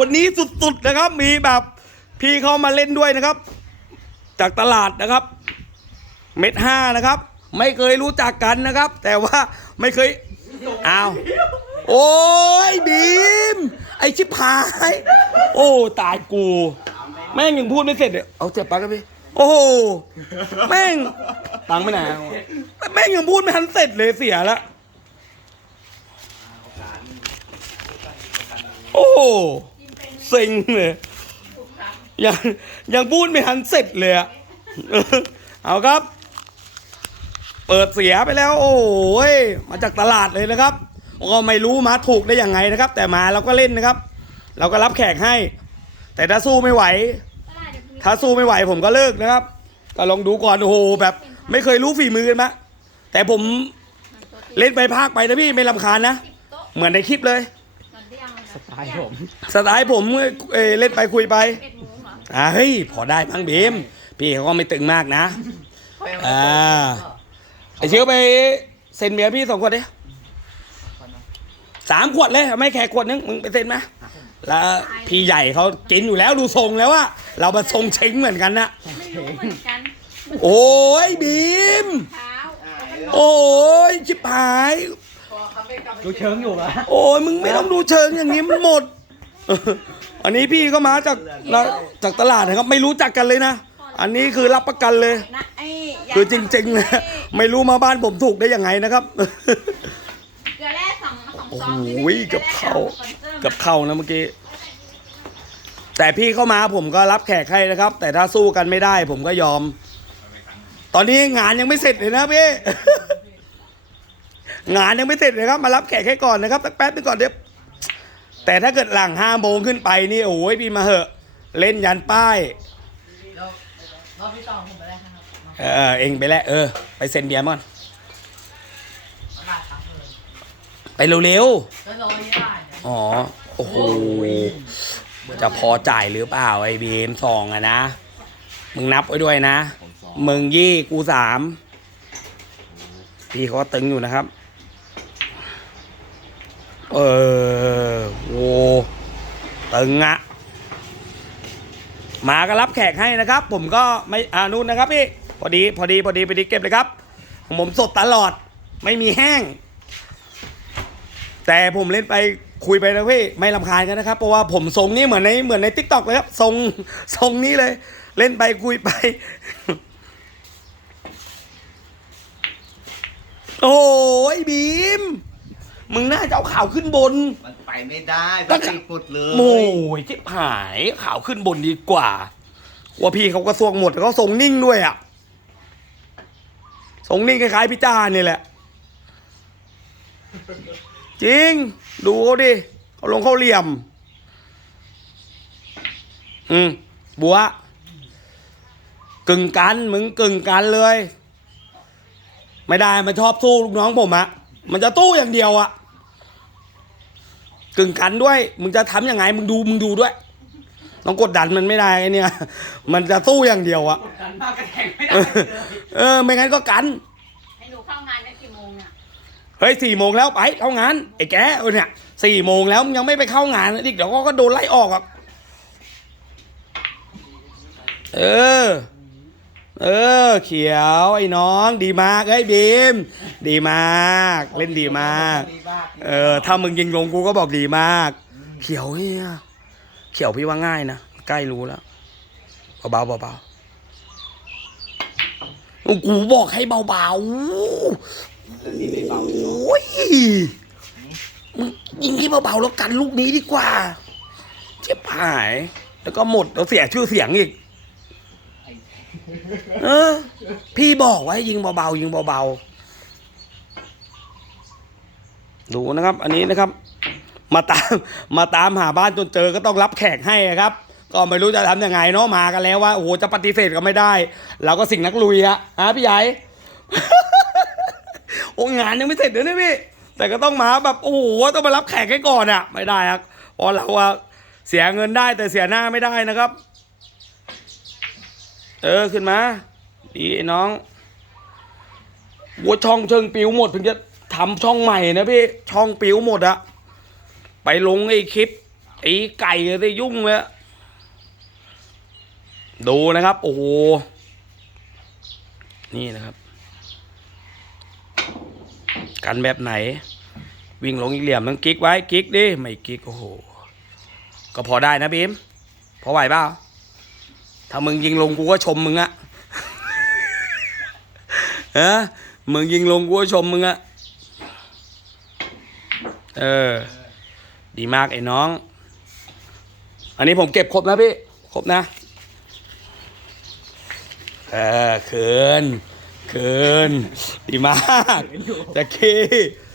วันนี้สุดๆนะครับ มีแบบพี่เขามาเล่นด้วยนะครับ จากตลาดนะครับ เม็ดห้านะครับ ไม่เคยรู้จักกันนะครับ แต่ว่าไม่เคยอ้าวโอ้ยบีม ไอชิบหาย โอ้ ตายกู แม่งยังพูดไม่เสร็จเลยเอาเจ็บปากกันพี่โอ้โหแม่งตังไม่ไหนแม่งยังพูดไม่ทันเสร็จเลยเสียละโอ้โห เซ็งเลยยังยังพูดไม่ทันเสร็จเลยอะเออเอาครับ เปิดเสียไปแล้ว โอ้ยมาจากตลาดเลยนะครับก็ไม่รู้มาถูกได้ยังไงนะครับ แต่มาเราก็เล่นนะครับ เราก็รับแขกให้ แต่ถ้าสู้ไม่ไหว ถ้าสู้ไม่ไหวผมก็เลิกนะครับ ก็ลองดูก่อนโอ้โหแบบ ไม่เคยรู้ฝีมือกันมะแต่ผมเล่นไปภาคไปนะพี่ไม่ลำคาญนะ เหมือนในคลิปเลย สไตล์ผมสไตล์ผมเอ่อเล่นไปคุยไปอ่าเฮ้ยพอได้มั้งบีมพี่เขาก็ไม่ตึงมากนะอ่าไอเชื้อไปเซ็นเมียพี่สองขวดดิสามขวดเลยไม่แค่ขวดนึงมึงไปเซ็นไหมแล้วพี่ใหญ่เขากินอยู่แล้วดูทรงแล้วว่าเรามาทรงเช้งเหมือนกันนะไม่รู้เหมือนกันโอ้ยบีม เท้าโอ้ยชิบหาย ดูเชิงอยู่ปะโอ้ยมึงไม่ต้องดูเชิงอย่างนี้มันหมด อันนี้พี่ก็มาจากจากตลาดนะครับ ไม่รู้จักกันเลยนะ อันนี้คือรับประกันเลย นะไอ้ยาคือจริงๆนะไม่รู้มาบ้านผมถูกได้ยังไงนะครับ เกลือแร่สองสองโอ้ซโหองกับเขากับเข้านะเมื่อกี้ แต่พี่เข้ามาผมก็รับแขกให้นะครับ แต่ถ้าสู้กันไม่ได้ผมก็ยอม ตอนนี้งานยังไม่เสร็จเลยนะพี่ งานยังไม่เสร็จเลยครับมารับแขกให้ก่อนนะครับสักแป๊บนึงก่อนเดี๋ยวแต่ถ้าเกิดหลังห้าโมงขึ้นไปนี่โอ้ยพี่มาเหอะ เล่นยันป้ายรอบที่สองผมไปแล้วครับเออเองไปแล้วเออ ไปเซ็นเบียร์มาก่อนประกาศครับเลยไปเร็วก็รอไม่ได้เนี่ยๆอ๋อโอ้โหจะพอจ่ายหรือเปล่าไอ้บีมสองอะนะ มึงนับไว้ด้วยนะ มึงยี่กูสามพี่เขาก็ตึงอยู่นะครับ เออโวตึงอะมาก็รับแขกให้นะครับ ผมก็ไม่อ่านู่นนะครับพี่พอดีพอดีพอดีพอดีเก็บเลยครับ ผมสดตลอด ไม่มีแห้ง แต่ผมเล่นไปคุยไปนะพี่ไม่ลำคาญกันนะครับ เพราะว่าผมทรงนี้เหมือนในเหมือนในทิกตอกเลยครับทรงทรงนี้เลย เล่นไปคุยไป โอ้ยบีม มึงน่าจะเอาข่าวขึ้นบน มันไปไม่ได้ก็มันติดหมดเลยโอ้ยชิบหายข่าวขึ้นบนดีกว่าว่าพี่เขาก็ทรงหมดแล้วก็ทรงนิ่งด้วยอะทรงนิ่งคล้ายๆพี่จ้านี่แหละ จริง ดูเขาดิเขาลงเขาเหลี่ยม อืมบัวกึ่งกันมึงกึ่งกันเลย ไม่ได้มันชอบสู้ลูกน้องผมอะมันจะตู้อย่างเดียวอะ กึ่งกันด้วย มึงจะทำยังไง มึงดูมึงดูด้วยต้องกดดันมันไม่ได้ไอเนี่ย มันจะสู้อย่างเดียวอะกันมากกระแทกไม่ได้เออเออ ไม่งั้นก็กันให้หนูเข้างานได้กี่โมงเนี่ยเฮ้ยสี่โมงแล้วไปเข้างานไอ้แกเออเนี่ยสี่โมงแล้วมึงยังไม่ไปเข้างานอีกเดี๋ยวก็โดนไล่ออกอะเออ เออ เขียวไอ้น้องดีมากเอ้ยบีม ดีมาก เล่นดีมากดีมากเออถ้ามึงยิงลงกูก็บอกดีมาก เขียวเนี่ยเขียวพี่ว่าง่ายนะใกล้รู้แล้วเบาๆเบาๆโอ้กูบอกให้เบาๆโอ้ยมึงยิงที่เบาๆแล้วกันลูกนี้ดีกว่าเจ็บหาย แล้วก็หมดแล้วเสียชื่อเสียงอีก เออ พี่บอกไว้ยิงเบาๆยิงเบาๆดูนะครับ อันนี้นะครับ มาตามมาตามหาบ้านจนเจอก็ต้องรับแขกให้ครับ ก็ไม่รู้จะทำยังไงเนาะมากันแล้วว่าโอ้โหจะปฏิเสธก็ไม่ได้เราก็สิ่งนักลุยอะฮะพี่ใหญ่โอ้งานยังไม่เสร็จเลยนะพี่แต่ก็ต้องมาแบบโอ้โหต้องมารับแขกให้ก่อนอะไม่ได้ครับเพราะเราอะเสียเงินได้แต่เสียหน้าไม่ได้นะครับ เออขึ้นมา ดีไอ้น้องวัวช่องเชิงปิวหมดถึงจะทำช่องใหม่นะพี่ ช่องปิวหมดอะไปลงไอ้คลิปตีไก่เลยยุ่งเลยดูนะครับ โอ้โห นี่นะครับ กันแบบไหน วิ่งลงอีกเหลี่ยมต้องกิ๊กไว้ กิ๊กดิ ไม่กิ๊ก โอ้โห ก็พอได้นะบีมพอไหวเปล่า ถ้ามึงยิงลงกูก็ชมมึงอะฮะมึงยิงลงกูก็ชมมึงอะเออ ดีมากไอ้น้อง อันนี้ผมเก็บครบนะพี่ ครบนะ เออเขินเขินดีมากจะเคโ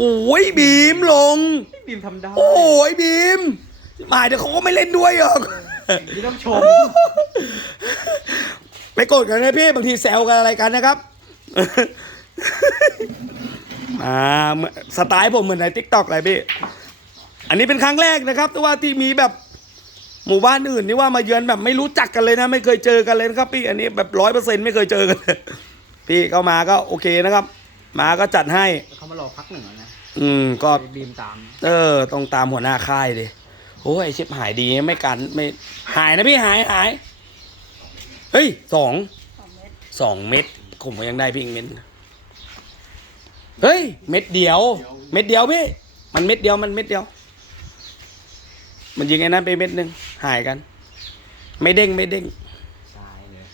อ้ยบีมลง บีมทำได้โอ้ยบีมหมายเดี๋ยวเขาก็ไม่เล่นด้วยหรอกนี่ต้องชมไม่โกรธกันนะพี่บางทีแซวกันอะไรกันนะครับอ่าเหมือนสไตล์ผมเหมือนในทิกตอกเลยพี่ อันนี้เป็นครั้งแรกนะครับที่ว่าที่มีแบบหมู่บ้านอื่นนี่ว่ามาเยือนแบบไม่รู้จักกันเลยนะ ไม่เคยเจอกันเลยนะครับพี่ อันนี้แบบร้อยเปอร์เซ็นต์ไม่เคยเจอกันเลยพี่เข้ามาก็โอเคนะครับ มาก็จัดให้ เขามารอพักหนึ่งแล้วนะอืมก็ บีมตาม เออต้องตามหัวหน้าค่ายดิโอ้ยไอ้ชิบหายดีไม่กันไม่หายนะพี่หายหาย เฮ้ยสองสองเมตรสองเม็ดผมก็ยังได้พี่อีกเม็ดเฮ้ย เม็ดเดียว เม็ดเดียวพี่ มันเม็ดเดียวมันเม็ดเดียว มันยิงไอ้นั้นไปเม็ดหนึ่งหายกัน ไม่เด้งไม่เด้ง ตายเลย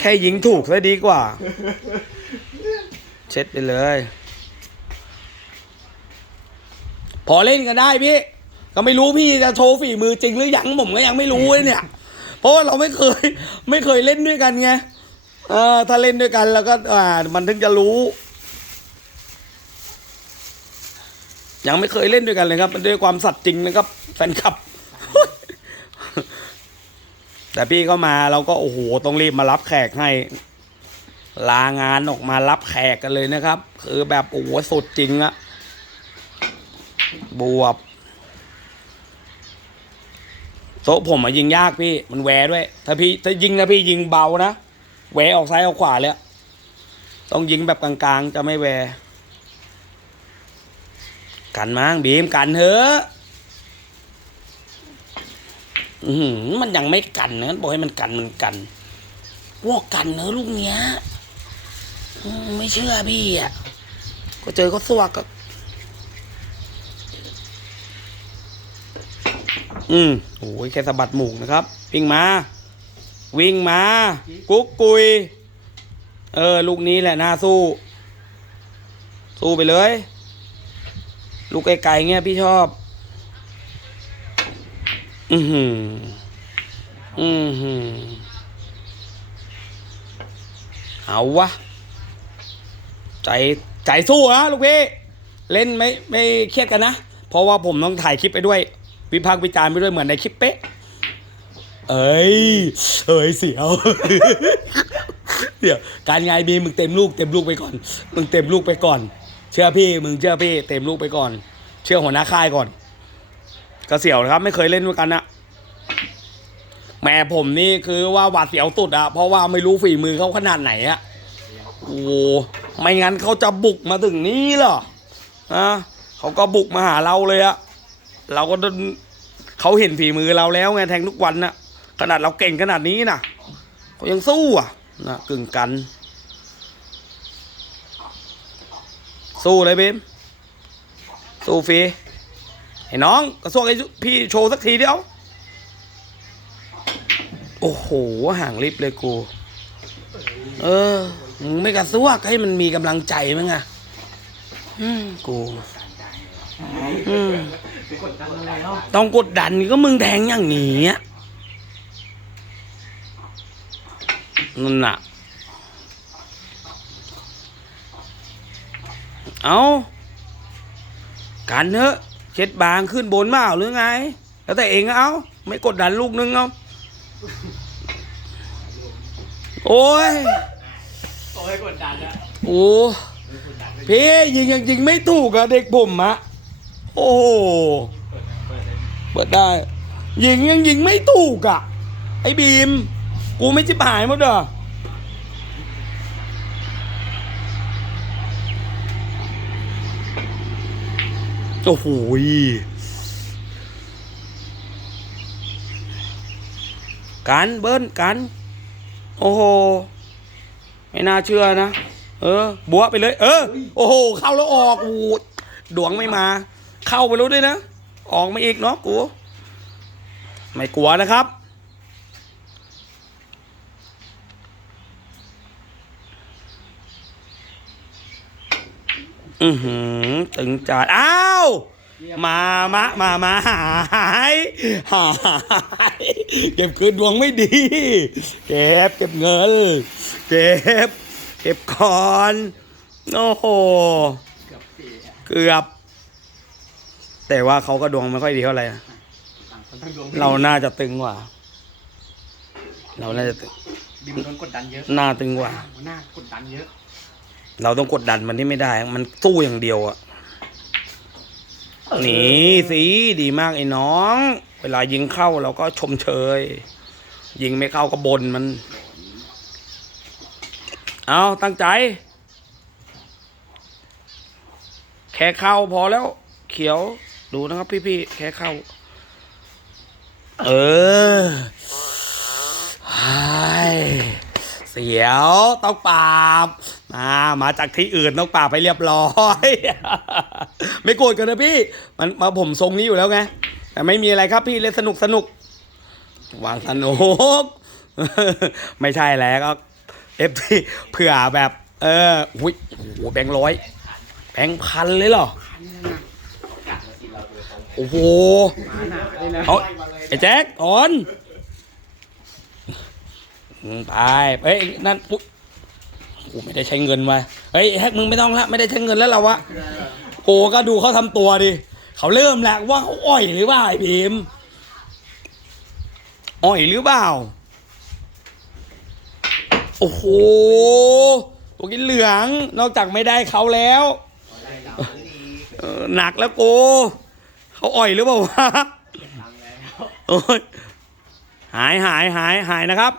แค่ยิงถูกซะดีกว่าเช็ดไปเลย พอเล่นกันได้พี่ ก็ไม่รู้พี่จะโชว์ฝีมือจริงหรือยังผมก็ยังไม่รู้เลยเนี่ย เพราะว่าเราไม่เคย ไม่เคยเล่นด้วยกันไงเออถ้าเล่นด้วยกันแล้วก็ อ่า มันถึงจะรู้ ยังไม่เคยเล่นด้วยกันเลยครับ มันด้วยความสัตย์จริงนะครับแฟนคลับ แต่พี่เข้ามาเราก็โอ้โหต้องรีบมารับแขกให้ ลางานออกมารับแขกกันเลยนะครับ คือแบบโอ้โหสุดจริงอะบวบโต๊ะผมอะยิงยากพี่มันแหวด้วย ถ้าพี่ถ้ายิงนะพี่ยิงเบานะแหวออกซ้ายออกขวาเลยต้องยิงแบบกลางๆ จะไม่แหวกันมั้งบีมกันเถอะมันยังไม่กันนะบอกให้มันกันมันกันว่ากันเนอะลูกเนี้ย ไม่เชื่อพี่อะ ก็เจอก็สวกก็อืมโอ้ยแค่สะบัดหมูกนะครับ วิ่งมา วิ่งมา กุ๊กกุย เออ ลูกนี้แหละน่าสู้ สู้ไปเลย ลูกไกลๆเงี้ยพี่ชอบ อือหือ อือหือ เอาวะ ใจใจสู้นะลูกพี่เล่นไม่ไม่เครียดกันนะ เพราะว่าผมต้องถ่ายคลิปไปด้วย วิพากษ์วิจารณ์ไปด้วยเหมือนในคลิปเป๊ะ เอ้ยเอ้ยเสียวเดี๋ยวการงานบีมึงเต็มลูกเต็มลูกไปก่อน มึงเต็มลูกไปก่อน เชื่อพี่มึงเชื่อพี่ เต็มลูกไปก่อน เชื่อหัวหน้าค่ายก่อนก็เสียวนะครับ ไม่เคยเล่นด้วยกันนะแม่ผมนี่คือว่าหวาดเสียวสุดอะเพราะว่าไม่รู้ฝีมือเขาขนาดไหนอะโอ้ ไม่งั้นเขาจะบุกมาถึงนี้เหรออะเขาก็บุกมาหาเราเลยอะเราก็โดนเขาเห็นฝีมือเราแล้วไงแทงทุกวันนะขนาดเราเก่งขนาดนี้นะเขายังสู้อะนะกึ่งกัน สู้เลยเบมสู้ฟีไอ้น้องกระซวกไอ้พี่โชว์สักทีเดียว โอ้โหห่างลิบเลยกู เออ ไม่กระซวกให้มันมีกำลังใจมั้งอะอืมกูอืมกดดันอะไรเนาะต้องกดดันก็มึงแทงอย่างนี้อะนั่นน่ะ เอากันเถอะเช็ดบางขึ้นบนมาหรือไง แล้วแต่เองอะเอาไม่กดดันลูกนึงเอาโอ้ยโอ้ยกดดันอะโอ้พี่ยิงยังยิงไม่ถูกอะเด็กผมอะโอ้โหเปิดได้ ยิงยังยิงไม่ถูกอะไอ้บีม กูไม่จิบหายหมดเหรอโอ้โหกันเบิ้ลกันโอ้โห ไม่น่าเชื่อนะ เออ บัวไปเลย เออ โอ้โห เข้าแล้วออกอ้โหดวงไม่มา เข้าไปรู้ด้วยนะ ออกมาอีกเนาะกู ไม่กลัวนะครับ อือหือ ตึงจัดอ้าว มามามา มาหายหายเก็บคืนดวงไม่ดี เก็บเก็บเงิน เก็บ เก็บก่อนโอ้โหเกือบสี่อะเกือบ แต่ว่าเขาก็ดวงไม่ค่อยดีเท่าไหร่นะต่างคนต่างดวงเราน่าจะตึงกว่า เราน่าจะตึงบิมโดนกดดันเยอะหน้าตึงกว่าหัวหน้ากดดันเยอะ เราต้องกดดันมันที่ไม่ได้ มันสู้อย่างเดียวอะ นี่สิดีมากไอ้น้อง เวลายิงเข้าเราก็ชมเชย ยิงไม่เข้าก็บนมัน เอาตั้งใจ แค่เข้าพอแล้ว เขียวดูนะครับพี่ๆแค่เข้า เออไอ้เสียวต้องปราบมามาจากที่อื่นต้องปราบไปเรียบร้อย ไม่โกรธกันนะพี่ มันมาผมทรงนี้อยู่แล้วไง แต่ไม่มีอะไรครับพี่เล่นสนุกสนุก วางสนุก ไม่ใช่แล้วก็เอฟที่เผื่อแบบ เออหุยโอ้แบงร้อยแบงพันเลยเหรอ โอ้โหเอาไอ้แจ็คถอนอืมไปเฮ้ยนั่นปุ๊บกูไม่ได้ใช้เงินมาเฮ้ยแฮกมึงไม่ต้องละไม่ได้ใช้เงินแล้วเราวะ โกก็ดูเขาทำตัวดิเขาเริ่มแล้วว่าเขาอ่อยหรือเปล่าไอ้พิมอ่อยหรือเปล่า โอ้โหตัวกินเหลือง นอกจากไม่ได้เขาแล้วหนักแล้วโก เขาอ่อยหรือเปล่าวะหายหายหายหายนะครับ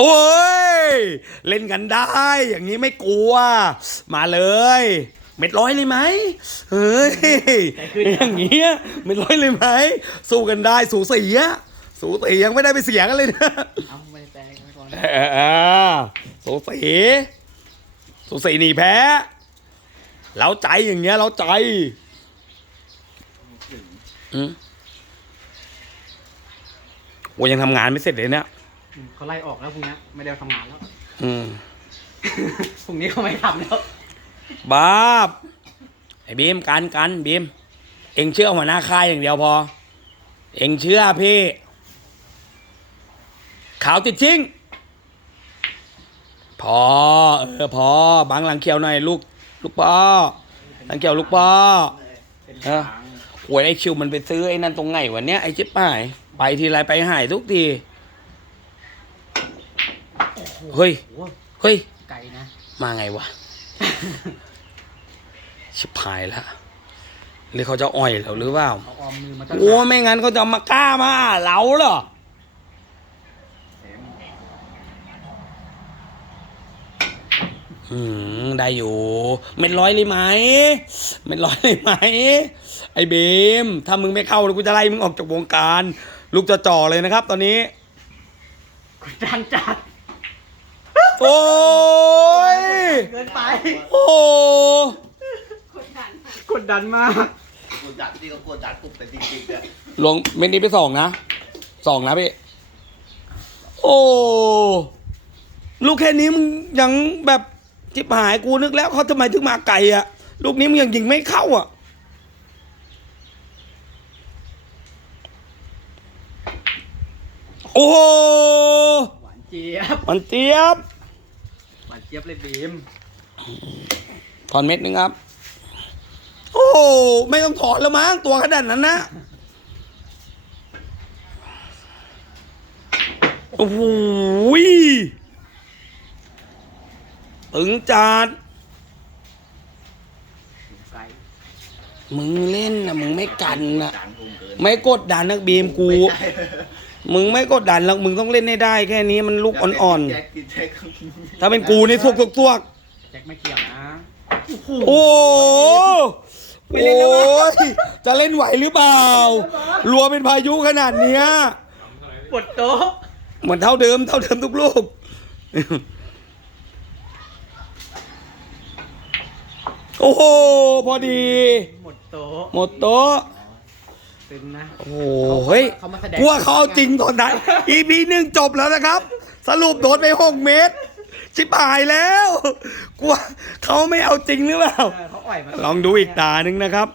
โอ้ย เล่นกันได้ อย่างนี้ไม่กลัว มาเลย เม็ดร้อยเลยไหมเฮ้ยอย่างเงี้ยเม็ดร้อยเลยไหมสู้กันได้สูสีอะสูสียังไม่ได้ไปเสียกันเลยนะเอาไม่แปลงไม่ก่อนเออเออสูสีสูสีหนีแพ้เราใจอย่างเงี้ยเราใจอืมโอ้ยังทำงานไม่เสร็จเลยเนี่ย เขาไล่ออกแล้วพรุ่งนี้ไม่ได้ทำงานแล้ว อืม พรุ่งนี้เขาไม่ทำแล้ว บ้าบไอ้บีมกันกันบีมเองเชื่อหัวหน้าค่ายอย่างเดียวพอ เองเชื่อพี่ ขาวติดชิงพอเออพอบังหลังเขียวหน่อยลูก ลูกพ่อหลังเขียวลูกพ่อเป็นเออทางหวยไอ้คิวมันไปซื้อไอ้นั่นตรงไหนวันเนี้ยไอ้จิ๊บป้ายไปทีไรไปหายทุกที เฮ้ยโอ้โหเฮ้ย ไกลนะ มาไงวะ ชิบหายละหรือเขาจะอ่อยเราหรือเปล่าเขาออมมือมาตั้งโอ้ไม่งั้นเขาจะมากล้ามาเราเหรอเต็มอืมได้อยู่ เม็ดร้อยเลยไหม เม็ดร้อยเลยไหม ไอ้เบม ถ้ามึงไม่เข้ากูจะไล่มึงออกจากวงการ ลูกจะจ่อเลยนะครับตอนนี้กดดันจัด โอ้ยเกินไป โอ้โหคนดันกดดันมาก กดดันที่ก็กดดันปุ๊บแต่จริงๆอะลงเม็ดนี้ไปสองนะสองนะพี่โอ้ลูกแค่นี้มึงยังแบบจิบหายกูนึกแล้วเขาทำไมถึงมาไกลอะลูกนี้มึงยังยิงไม่เข้าอะโอ้โหหวานเจี๊ยบ มันเจี๊ยบหวาน เจี๊ยบเลยบีมถอนเม็ดนึงครับ โอ้โหไม่ต้องถอนแล้วมั้งตัวขนาดนั้นนะโอ้โหตึงจัดไกลมึงเล่นนะมึงไม่กันนะดันกูเกินไม่กดดันนักบีมกูไม่ใช่มึงไม่กดดันแล้วมึงต้องเล่นให้ได้แค่นี้มันลูกอ่อนแจ็คกินแจ็คๆถ้าเป็นกูนี่สวกสวกสวกแจ็คไม่เกี่ยวนะโอ้โหไม่เล่นแล้วโอ้วะยจะเล่นไหวหรือเปล่า รัวเป็นพายุขนาดเนี้ยปวดโต๊ะเหมือนเท่าเดิมเท่าเดิมทุกลูกโอ้โหพอดี หมดโต๊ะหมดโต๊ะ ตึงนะโอ้โหเฮ้ยเขามาแสดง กลัวเขาเอาจริงตอนไหน EP หนึ่งจบแล้วนะครับ สรุปโดนไปหกเมตร ชิบหายแล้ว กลัวเขาไม่เอาจริงหรือเปล่า เออเขาอ่อยมาลองดูอีกตาหนึ่งนะครับ